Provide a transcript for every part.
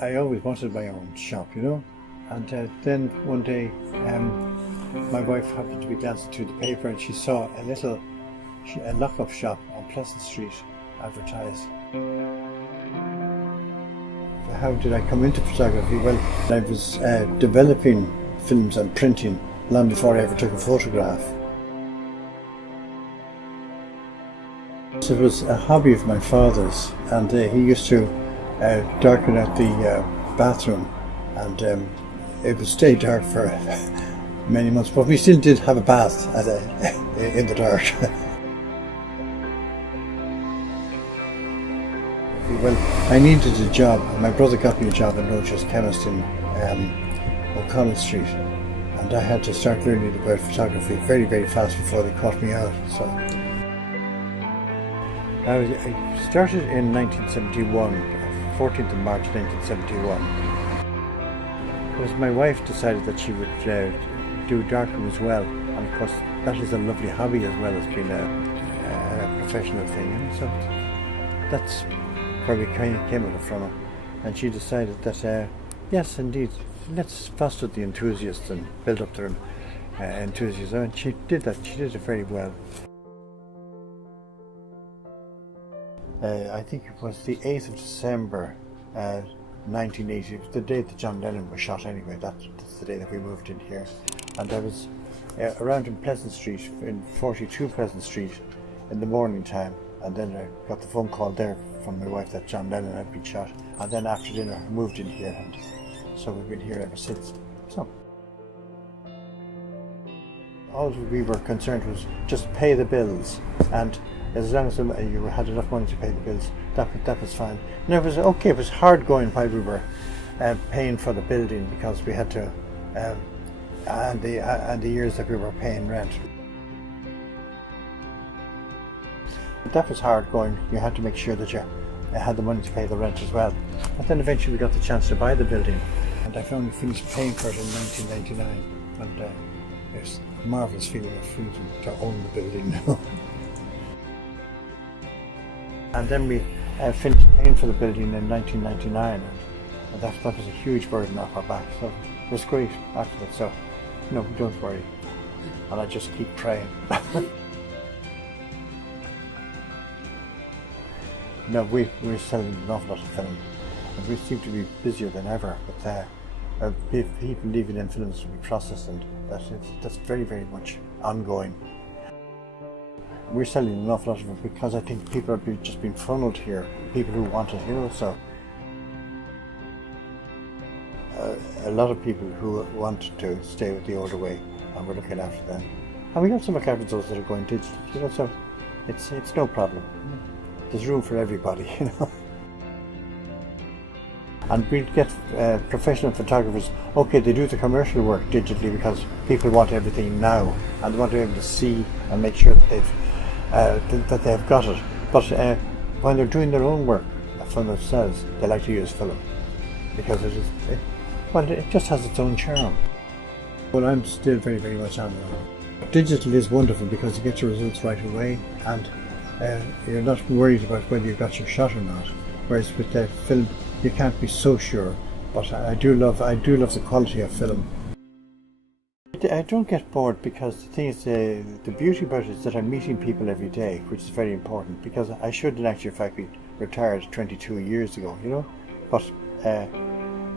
I always wanted my own shop, and then one day my wife happened to be glancing through the paper and she saw a lock-up shop on Pleasant Street advertised. How did I come into photography? Well, I was developing films and printing long before I ever took a photograph. So it was a hobby of my father's, and he used to darken out the bathroom, and it would stay dark for many months, but we still did have a bath in the dark. Well, I needed a job. My brother got me a job at Roche's Chemist in O'Connell Street, and I had to start learning about photography very, very fast before they caught me out. So I started in 1971, 14th of March 1971. Because my wife decided that she would do darkroom as well, and of course that is a lovely hobby as well as being a professional thing, and so that's where we kind of came at it from. And she decided that yes, indeed, let's foster the enthusiasts and build up their enthusiasm, and she did that. She did it very well. I think it was the 8th of December 1980, it was the day that John Lennon was shot anyway. That's the day that we moved in here. And I was around in Pleasant Street, in 42 Pleasant Street, in the morning time, and then I got the phone call there from my wife that John Lennon had been shot. And then after dinner I moved in here, and so we've been here ever since. So all we were concerned was just pay the bills, and as long as you had enough money to pay the bills, that was fine. And it was okay. It was hard going while we were paying for the building, because we had to, and the years that we were paying rent. But that was hard going. You had to make sure that you had the money to pay the rent as well. But then eventually we got the chance to buy the building, and I finally finished paying for it in 1999. And it's a marvellous feeling of freedom to own the building now. And then we finished paying for the building in 1999, and that was a huge burden off our back. So it was great after that. So, don't worry, and I just keep praying. No, we're selling an awful lot of film, and we seem to be busier than ever. But people leaving in films to be processed, and that's very, very much ongoing. We're selling an awful lot of it because I think people are just being funneled here, people who want it, so a lot of people who want to stay with the older way, and we're looking after them. And we also look after those that are going digital, so it's no problem. There's room for everybody, And we get professional photographers. Okay, they do the commercial work digitally because people want everything now, and they want to be able to see and make sure that they've got it. But when they're doing their own work for themselves, they like to use film because it just has its own charm. Well, I'm still very, very much on it. Digital is wonderful because you get your results right away, and you're not worried about whether you got your shot or not. Whereas with the film, you can't be so sure. But I do love the quality of film. I don't get bored because the thing is, the beauty about it is that I'm meeting people every day, which is very important, because I should in actual fact be retired 22 years ago, But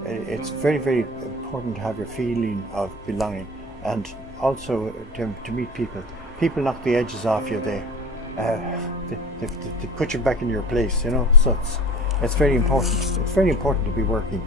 it's very, very important to have your feeling of belonging, and also to meet people. People knock the edges off you, they put you back in your place, So it's very important. It's very important to be working,